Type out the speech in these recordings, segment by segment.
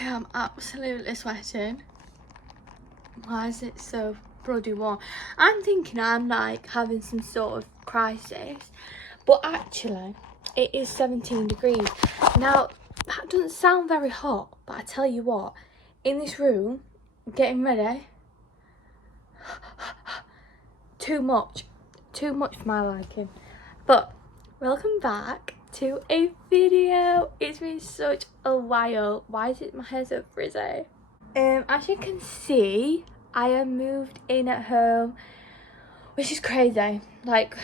I am absolutely sweating. Why is it so bloody warm? I'm thinking I'm like having some sort of crisis, but actually it is 17 degrees. Now that doesn't sound very hot, but I tell you what, in this room, getting ready, too much for my liking. But welcome back to a video. It's been such a while. Why is it my hair so frizzy? As you can see, I have moved in at home, which is crazy. Like,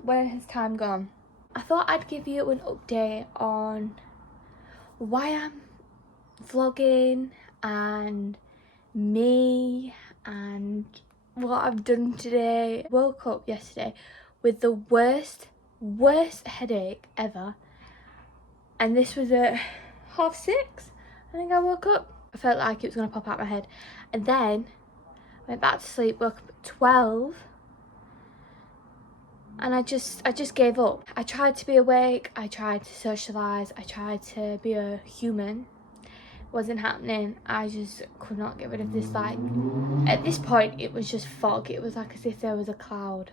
where has time gone? I thought I'd give you an update on why I'm vlogging and me and what I've done today. Woke up yesterday with the worst headache ever, and this was at 6:30. I think I woke up. I felt like it was gonna pop out my head, and then went back to sleep. Woke up at 12, and I just gave up. I tried to be awake. I tried to socialise. I tried to be a human. Wasn't happening. I just could not get rid of this. Like, at this point it was just fog. It was like as if there was a cloud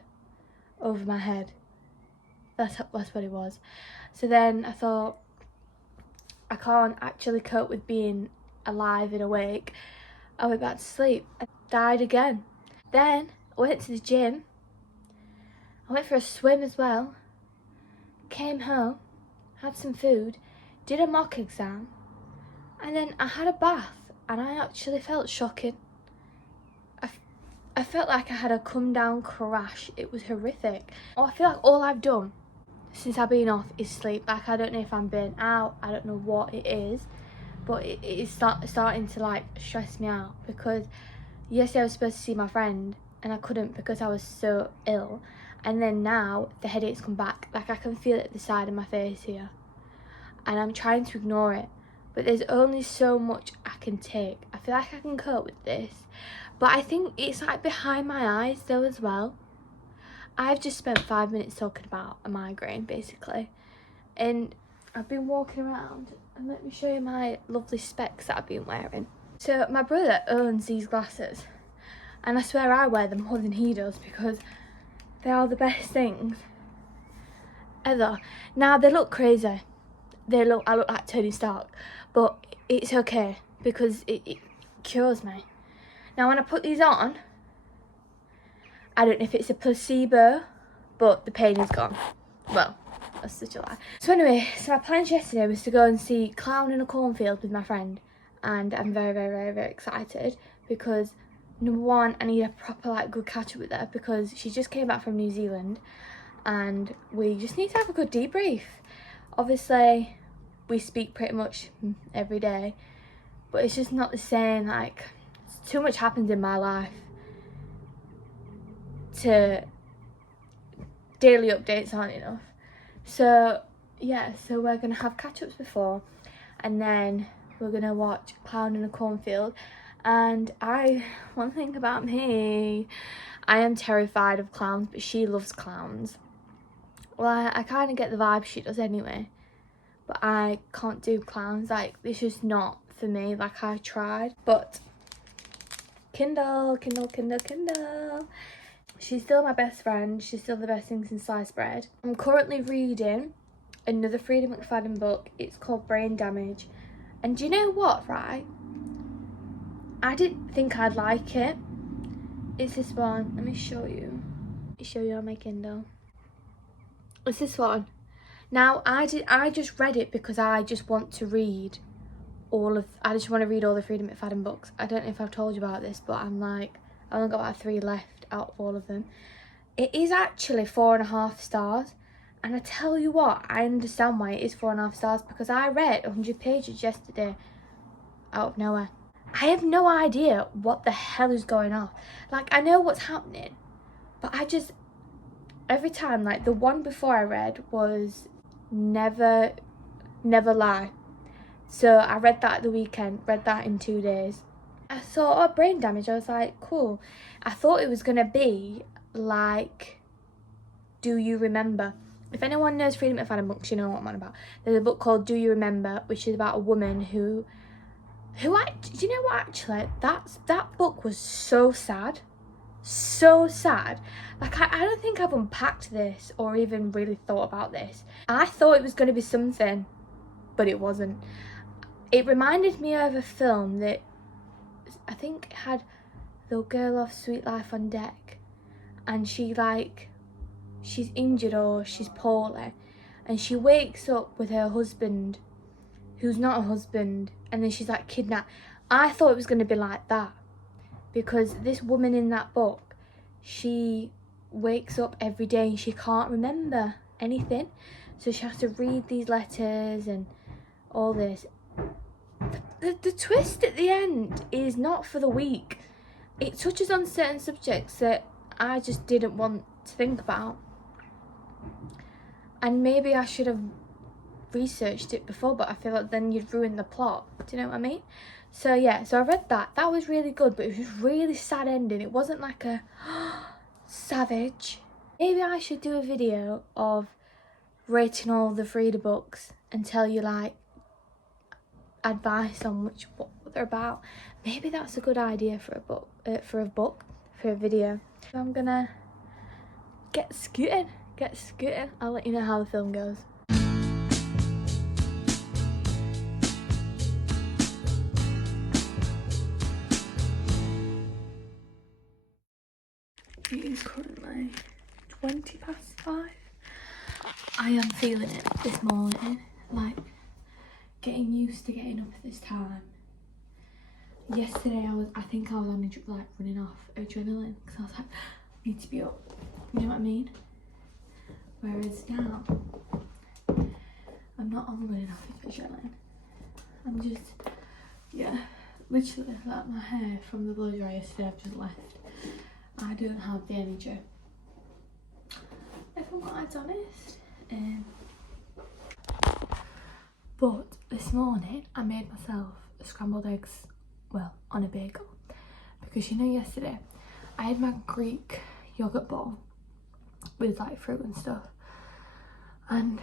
over my head. That's what it was. So then I thought, I can't actually cope with being alive and awake. I went back to sleep. I died again. Then I went to the gym. I went for a swim as well. Came home, had some food, did a mock exam, and then I had a bath, and I actually felt shocking. I felt like I had a come down crash. It was horrific. I feel like all I've done since I've been off is sleep. Like, I don't know if I'm burnt out, I don't know what it is, but it is starting to like stress me out, because yesterday I was supposed to see my friend and I couldn't because I was so ill, and then now the headaches come back. Like, I can feel it at the side of my face here, and I'm trying to ignore it, but there's only so much I can take. I feel like I can cope with this, but I think it's like behind my eyes though as well. I've just spent 5 minutes talking about a migraine basically, and I've been walking around, and let me show you my lovely specs that I've been wearing. So my brother owns these glasses, and I swear I wear them more than he does, because they are the best things ever. Now they look crazy. I look like Tony Stark, but it's okay because it cures me. Now when I put these on, I don't know if it's a placebo, but the pain is gone. Well, that's such a lie. So anyway, so my plans yesterday was to go and see Clown in a Cornfield with my friend, and I'm very excited, because number one, I need a proper like good catch up with her, because she just came back from New Zealand and we just need to have a good debrief. Obviously we speak pretty much every day, but it's just not the same. Like, too much happens in my life to daily updates aren't enough. So yeah, so we're gonna have catch-ups before, and then we're gonna watch Clown in a Cornfield. And one thing about me, I am terrified of clowns, but she loves clowns. Well, I kind of get the vibe she does anyway, but I can't do clowns. Like, it's just not for me. Like, I tried, but Kindle. She's still my best friend. She's still the best thing since sliced bread. I'm currently reading another Freida McFadden book. It's called Brain Damage. And do you know what, right? I didn't think I'd like it. It's this one. Let me show you. Show you on my Kindle. It's this one. Now, I just read it because I just want to read I just want to read all the Freida McFadden books. I don't know if I've told you about this, but I'm like, I've only got about 3 left out of all of them. It is actually 4.5 stars, and I tell you what, I understand why it is 4.5 stars, because I read 100 pages yesterday out of nowhere. I have no idea what the hell is going on. Like, I know what's happening, but every time, like the one before I read was Never Lie. So I read that at the weekend, read that in 2 days. I saw Brain Damage. I was like, cool. I thought it was gonna be like Do You Remember? If anyone knows Freida McFadden books, you know what I'm on about. There's a book called Do You Remember, which is about a woman who Do you know what, actually, that book was so sad. So sad. Like, I don't think I've unpacked this or even really thought about this. I thought it was going to be something, but it wasn't. It reminded me of a film that I think had the girl off Sweet Life on Deck, and she's injured or she's poorly, and she wakes up with her husband who's not a husband, and then she's like kidnapped. I thought it was going to be like that, because this woman in that book, she wakes up every day and she can't remember anything, so she has to read these letters and all this. The twist at the end is not for the weak. It touches on certain subjects that I just didn't want to think about, and maybe I should have researched it before, but I feel like then you'd ruin the plot. Do you know what I mean? So yeah, so I read that was really good, but it was just really sad ending. It wasn't like a savage. Maybe I should do a video of rating all the Frida books and tell you like advice on what they're about. Maybe that's a good idea for a video. So I'm gonna get scooting. I'll let you know how the film goes. It is currently 5:20. I am feeling it this morning, like getting used to getting up at this time. Yesterday I think I was on like running off adrenaline, because I was like, I need to be up, you know what I mean? Whereas now, I'm not on running off adrenaline. I'm just, yeah, literally like my hair from the blow dry yesterday I've just left. I don't have the energy, if I'm quite honest. But this morning I made myself scrambled eggs, well, on a bagel, because you know yesterday I had my Greek yogurt bowl with like fruit and stuff, and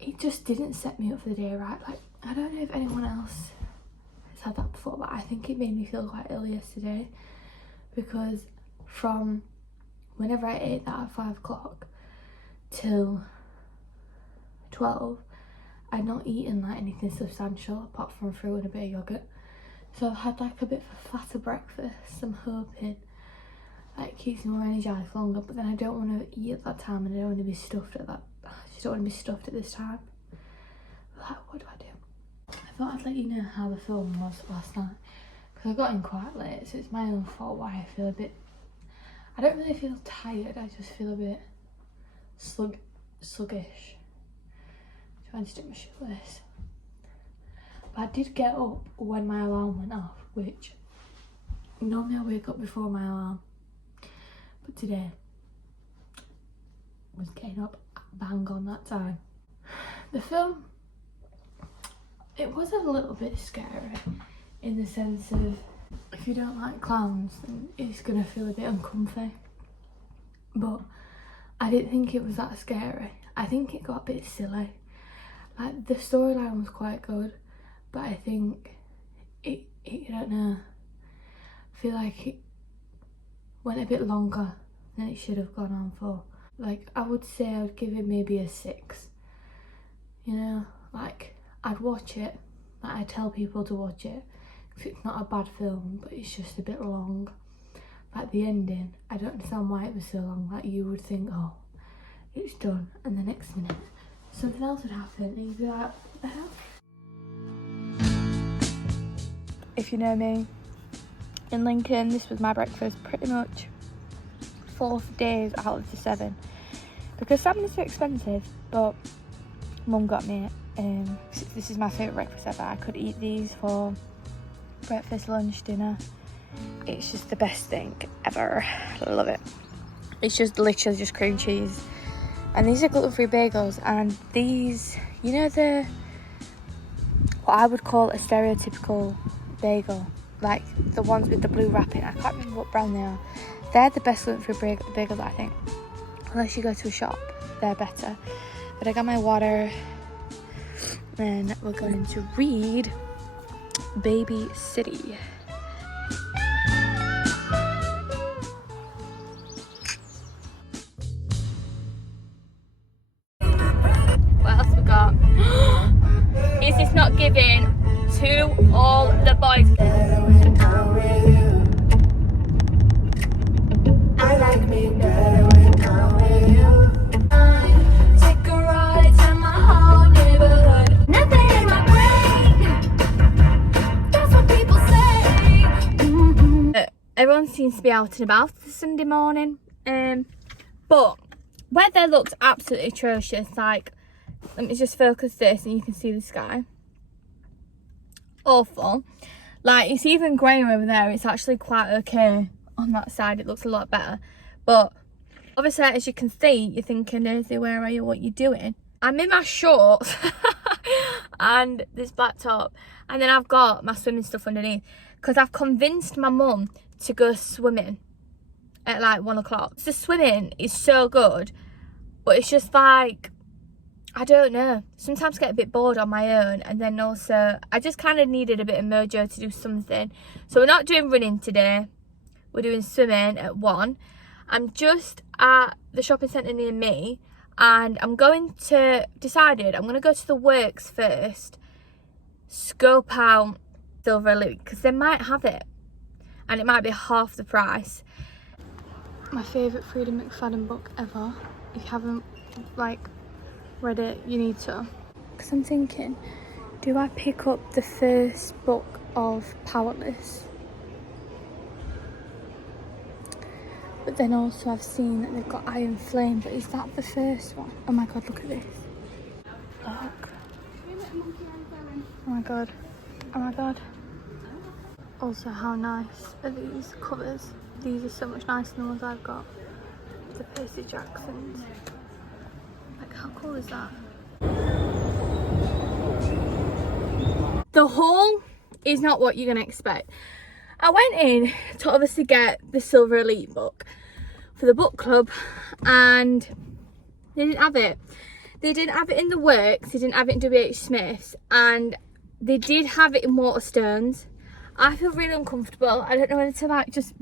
it just didn't set me up for the day right. Like, I don't know if anyone else has had that before, but I think it made me feel quite ill yesterday, because from whenever I ate that at 5 o'clock till 12, I'd not eaten like anything substantial apart from fruit and a bit of yogurt. So I've had like a bit of a fatter breakfast. I'm hoping that it keeps me more energised for longer, but then I don't want to eat at that time, and I don't want to be stuffed at that. I just don't want to be stuffed at this time. Like, what do I do? I thought I'd let you know how the film was last night, because I got in quite late, so it's my own fault why I feel a bit, I don't really feel tired, I just feel a bit sluggish. Trying to stick my shoelace. But I did get up when my alarm went off, which normally I wake up before my alarm, but today was getting up bang on that time. The film, it was a little bit scary, in the sense of, if you don't like clowns, then it's gonna feel a bit uncomfy. But I didn't think it was that scary. I think it got a bit silly. Like, the storyline was quite good, but I think I don't know, I feel like it went a bit longer than it should have gone on for. Like, I would say I would give it maybe a 6. You know, like, I'd watch it, like, I tell people to watch it if it's not a bad film, but it's just a bit long. Like, the ending, I don't understand why it was so long. Like, you would think, oh, it's done, and the next minute something else would happen, and you'd be like, what the hell? If you know me, in Lincoln, this was my breakfast pretty much 4 days out of the 7, because salmon is so expensive, but Mum got me it. This is my favourite breakfast ever. I could eat these for breakfast, lunch, dinner. It's just the best thing ever. I love it. It's just literally just cream cheese. And these are gluten-free bagels, and these, you know, what I would call a stereotypical bagel, like the ones with the blue wrapping, I can't remember what brand they are. They're the best gluten-free bagels, I think. Unless you go to a shop, they're better. But I got my water, and we're going to read Baby City. What else we got? Is this not giving to all the boys? I like me better when I'm with you. Take a ride to my whole neighborhood. Nothing in my brain. That's what people say. Everyone seems to be out and about this Sunday morning. But weather looks absolutely atrocious. Like, let me just focus this and you can see the sky. Awful. Like, it's even grey over there. It's actually quite okay on that side. It looks a lot better. But obviously, as you can see, you're thinking, Daisy, where are you? What are you doing? I'm in my shorts and this black top. And then I've got my swimming stuff underneath. Because I've convinced my mum to go swimming at like 1 o'clock. The swimming is so good. But it's just like, I don't know. Sometimes I get a bit bored on my own, and then also I just kind of needed a bit of mojo to do something. So we're not doing running today. We're doing swimming at 1. I'm just at the shopping centre near me, and I'm going to go to the works first, scope out Silver Elite, because they might have it, and it might be half the price. My favourite Freida McFadden book ever. If you haven't read it, you need to. Because I'm thinking, do I pick up the first book of Powerless? But then also I've seen that they've got Iron Flame, but is that the first one? Oh my god, look at this. Look. Oh my god. Oh my god. Also, how nice are these covers? These are so much nicer than the ones I've got. The Percy Jacksons. Like, how cool is that? The haul is not what you're going to expect. I went in to obviously get the Silver Elite book for the book club, and they didn't have it. They didn't have it in the works, they didn't have it in WH Smith's, and they did have it in Waterstones. I feel really uncomfortable. I don't know whether to just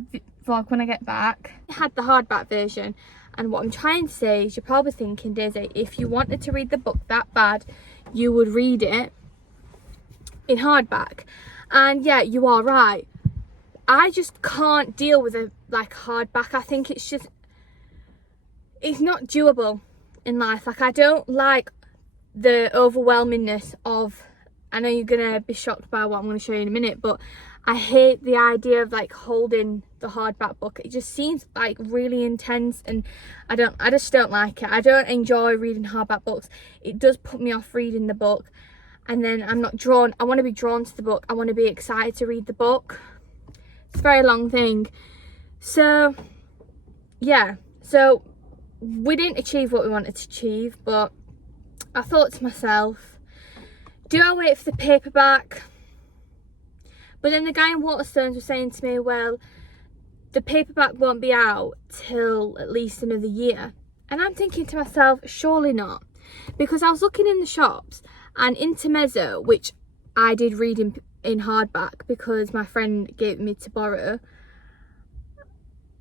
vlog when I get back. I had the hardback version, and what I'm trying to say is, you're probably thinking, Daisy, if you wanted to read the book that bad, you would read it in hardback. And yeah, you are right. I just can't deal with a hardback. I think it's not doable in life. Like, I don't like the overwhelmingness of, I know you're gonna be shocked by what I'm gonna show you in a minute, but I hate the idea of holding the hardback book. It just seems really intense, and I just don't like it. I don't enjoy reading hardback books. It does put me off reading the book, and then I'm not drawn. I want to be drawn to the book. I want to be excited to read the book. It's a very long thing. So yeah, so we didn't achieve what we wanted to achieve, but I thought to myself, do I wait for the paperback? But then the guy in Waterstones was saying to me, well, the paperback won't be out till at least another year. And I'm thinking to myself, surely not. Because I was looking in the shops, and Intermezzo, which I did read in hardback because my friend gave me to borrow.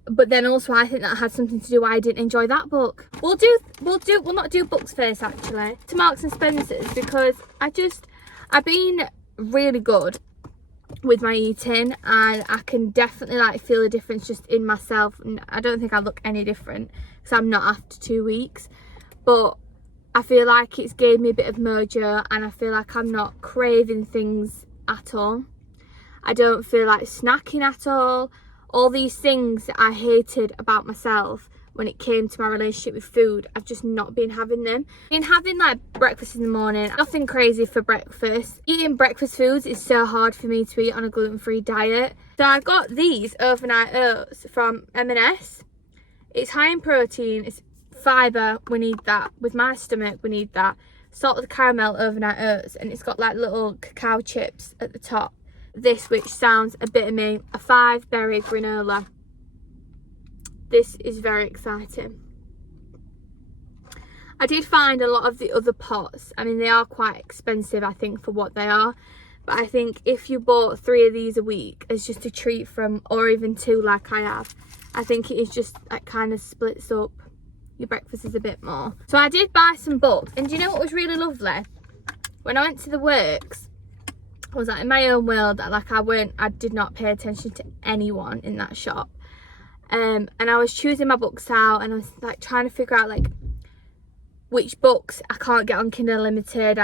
But then also I think that had something to do why I didn't enjoy that book. We'll not do books first, actually. To Marks and Spencer's, because I've been really good with my eating, and I can definitely feel a difference just in myself, and I don't think I look any different because I'm not after 2 weeks, but I feel like it's gave me a bit of mojo, and I feel like I'm not craving things at all. I don't feel like snacking at all these things that I hated about myself when it came to my relationship with food. I've just not been having them. Been having breakfast in the morning, nothing crazy for breakfast. Eating breakfast foods is so hard for me to eat on a gluten-free diet. So I got these overnight oats from M&S. It's high in protein, it's fibre, we need that. With my stomach, we need that. Salted caramel overnight oats, and it's got little cacao chips at the top. This, which sounds a bit of me, a 5-berry granola. This is very exciting. I did find a lot of the other pots, I mean, they are quite expensive, I think, for what they are. But I think if you bought 3 of these a week as just a treat from, or even 2 like I have, I think it is just, like, kind of splits up your breakfast is a bit more. So I did buy some books, and do you know what was really lovely? When I went to the works, I was like in my own world. Like, I did not pay attention to anyone in that shop. And I was choosing my books out, and I was like trying to figure out like which books I can't get on Kindle Unlimited.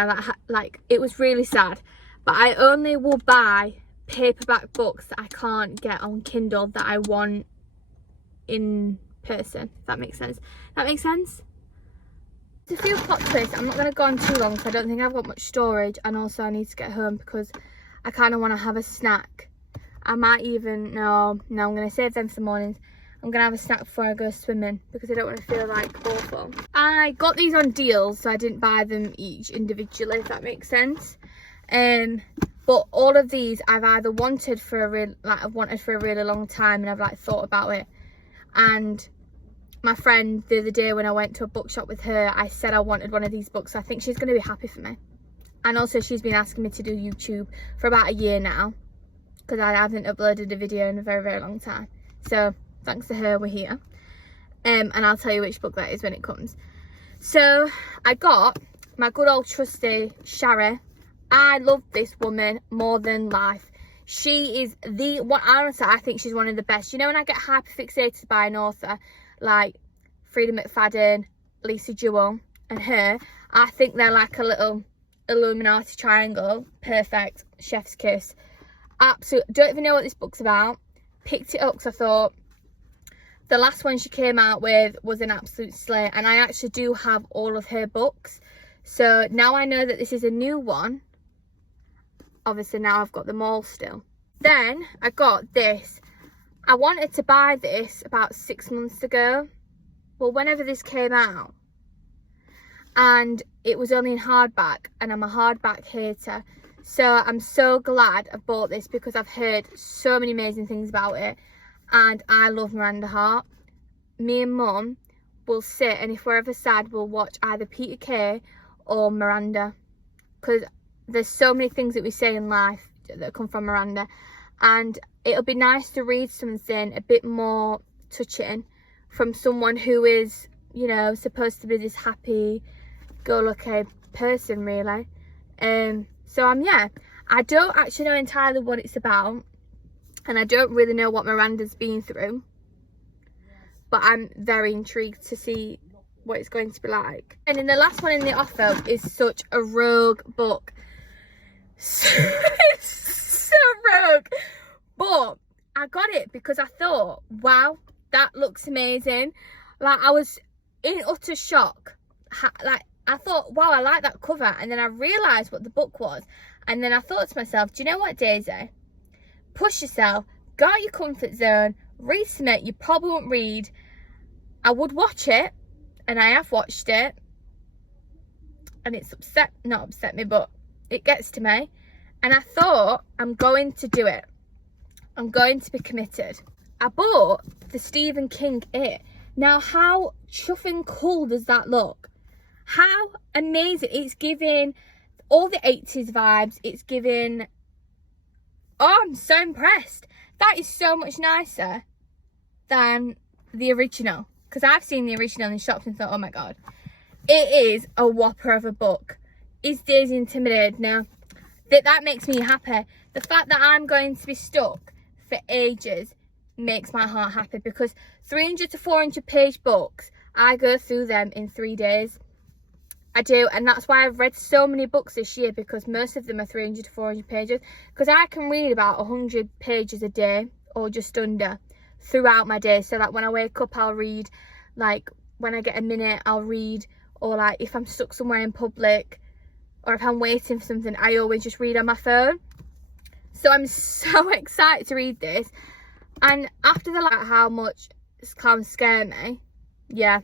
Like it was really sad, but I only will buy paperback books that I can't get on Kindle that I want in person, if that makes sense. That makes sense? There's a few plot twists. I'm not going to go on too long because I don't think I've got much storage, and also I need to get home because I kind of want to have a snack. I might even, no, I'm going to save them for the mornings. I'm going to have a snack before I go swimming because I don't want to feel like awful. I got these on deals, so I didn't buy them each individually, if that makes sense. But all of these I've either wanted for a really long time, and I've like thought about it. And my friend the other day when I went to a bookshop with her, I said I wanted one of these books. So I think she's going to be happy for me. And also she's been asking me to do YouTube for about a year now because I haven't uploaded a video in a very, very long time. So thanks to her, we're here. And I'll tell you which book that is when it comes. So I got my good old trusty Shari. I love this woman more than life. She is the one. Honestly, I think she's one of the best. You know, when I get hyper fixated by an author like Freida McFadden, Lisa Jewell, and her, I think they're like a little Illuminati triangle. Perfect. Chef's kiss. Absolutely. Don't even know what this book's about. Picked it up because I thought the last one she came out with was an absolute slay, and I actually do have all of her books. So now I know that this is a new one. Obviously now I've got them all still. Then I got this. I wanted to buy this about 6 months ago. Well, whenever this came out. And it was only in hardback, and I'm a hardback hater. So I'm so glad I bought this because I've heard so many amazing things about it. And I love Miranda Hart. Me and Mum will sit, and if we're ever sad, we'll watch either Peter Kay or Miranda. Because there's so many things that we say in life that come from Miranda, and it'll be nice to read something a bit more touching from someone who is, you know, supposed to be this happy go lucky person, really. So yeah, I don't actually know entirely what it's about, and I don't really know what Miranda's been through, but I'm very intrigued to see what it's going to be like. And then the last one in the offer is such a rogue book. So rogue, but I got it because I thought, wow, that looks amazing. Like, I was in utter shock. Like, I thought, wow, I like that cover, and then I realised what the book was, and then I thought to myself, do you know what, Daisy, push yourself, go out your comfort zone, read something you probably won't read. I would watch it, and I have watched it, and it's not upset me, but it gets to me. And I thought, I'm going to do it. I'm going to be committed. I bought the Stephen King It. Now, how chuffing cool does that look? How amazing. It's giving all the 80s vibes. It's giving... Oh, I'm so impressed. That is so much nicer than the original. Because I've seen the original in shops and thought, oh my God. It is a whopper of a book. Is Daisy intimidated? No. That makes me happy. The fact that I'm going to be stuck for ages makes my heart happy, because 300 to 400 page books, I go through them in 3 days. I do, and that's why I've read so many books this year, because most of them are 300 to 400 pages, because I can read about 100 pages a day or just under throughout my day. So like when I wake up, I'll read, like when I get a minute, I'll read, or like if I'm stuck somewhere in public, or if I'm waiting for something, I always just read on my phone. So I'm so excited to read this. And after the like how much clowns scare me, yeah,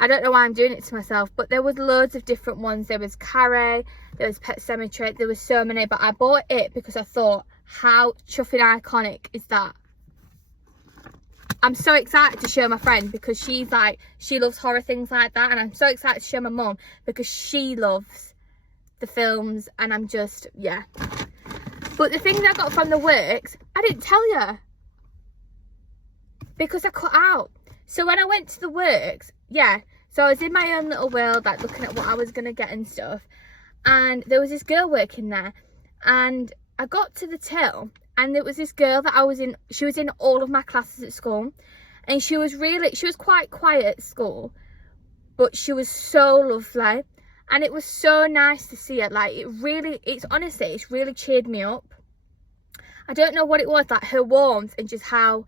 I don't know why I'm doing it to myself, but there was loads of different ones. There was Carrie, there was Pet Sematary, there was so many, but I bought it because I thought, how chuffing iconic is that? I'm so excited to show my friend, because she's like, she loves horror things like that, and I'm so excited to show my mum because she loves the films, and I'm just, yeah. But the things I got from the works, I didn't tell you. Because I cut out. So when I went to the works, yeah. So I was in my own little world, like looking at what I was going to get and stuff. And there was this girl working there. And I got to the till. And there was this girl that I was in. She was in all of my classes at school. And she was quite quiet at school. But she was so lovely. And it was so nice to see it. Like, it's really cheered me up. I don't know what it was, like her warmth and just how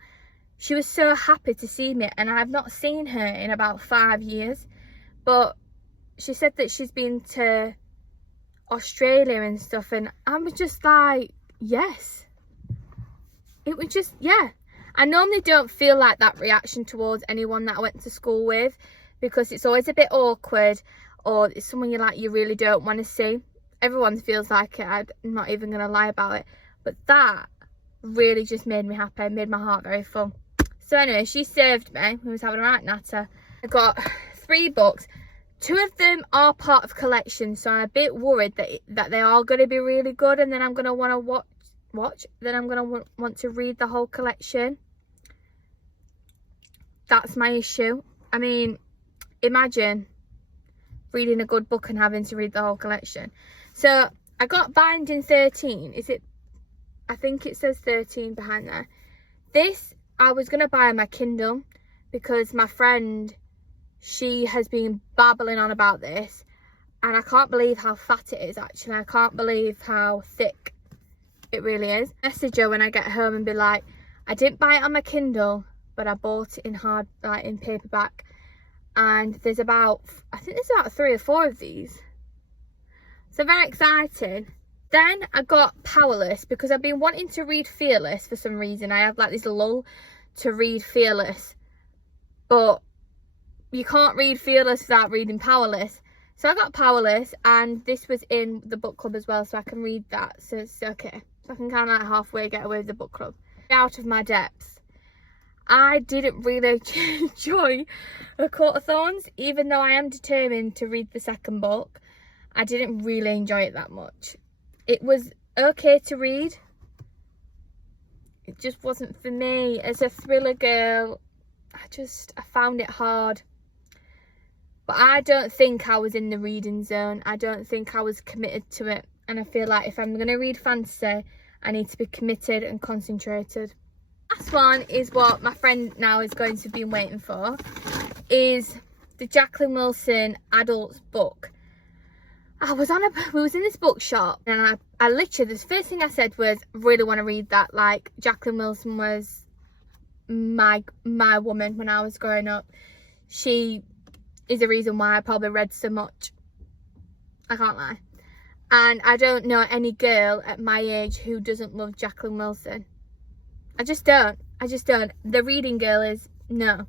she was so happy to see me. And I've not seen her in about 5 years. But she said that she's been to Australia and stuff. And I was just like, yes. It was just, yeah. I normally don't feel like that reaction towards anyone that I went to school with. Because it's always a bit awkward. Or it's someone you really don't want to see. Everyone feels like it. I'm not even going to lie about it. But that really just made me happy. Made my heart very full. So anyway, she saved me. We was having a right natter. I got 3 books. 2 of them are part of collections. So I'm a bit worried that they are going to be really good. And then I'm going to want to watch. Then I'm going to want to read the whole collection. That's my issue. I mean, imagine reading a good book and having to read the whole collection. So I got Binding 13. I think it says 13 behind there. This I was going to buy on my Kindle because my friend, she has been babbling on about this. And I can't believe how fat it is, actually. I can't believe how thick it really is. I message her when I get home and be like, I didn't buy it on my Kindle, but I bought it in paperback. And there's about, I think there's about 3 or 4 of these. So very exciting. Then I got Powerless because I've been wanting to read Fearless for some reason. I have like this lull to read Fearless. But you can't read Fearless without reading Powerless. So I got Powerless, and this was in the book club as well, so I can read that. So it's okay. So I can kind of like halfway get away with the book club. Out of my depths. I didn't really enjoy A Court of Thorns, even though I am determined to read the second book. I didn't really enjoy it that much. It was okay to read. It just wasn't for me. As a thriller girl, I found it hard. But I don't think I was in the reading zone. I don't think I was committed to it. And I feel like if I'm going to read fantasy, I need to be committed and concentrated. Last one is what my friend now is going to be waiting for, is the Jacqueline Wilson adults book. We was in this bookshop, and I literally, the first thing I said was, really want to read that. Like, Jacqueline Wilson was my woman when I was growing up. She is the reason why I probably read so much. I can't lie. And I don't know any girl at my age who doesn't love Jacqueline Wilson. I just don't. The reading girl is no.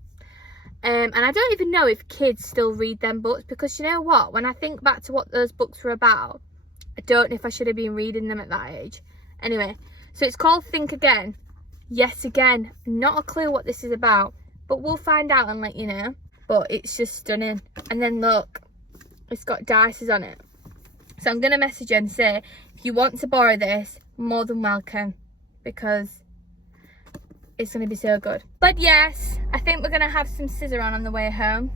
And I don't even know if kids still read them books, because you know what? When I think back to what those books were about, I don't know if I should have been reading them at that age. Anyway, so it's called Think Again. Yes, again, not a clue what this is about, but we'll find out and let you know. But it's just stunning. And then look, it's got dices on it. So I'm going to message her and say, if you want to borrow this, more than welcome, because it's going to be so good. But yes, I think we're going to have some scissor on the way home,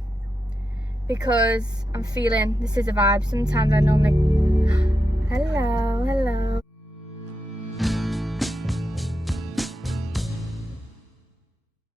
because I'm feeling the scissor vibe. Sometimes I normally... Hello.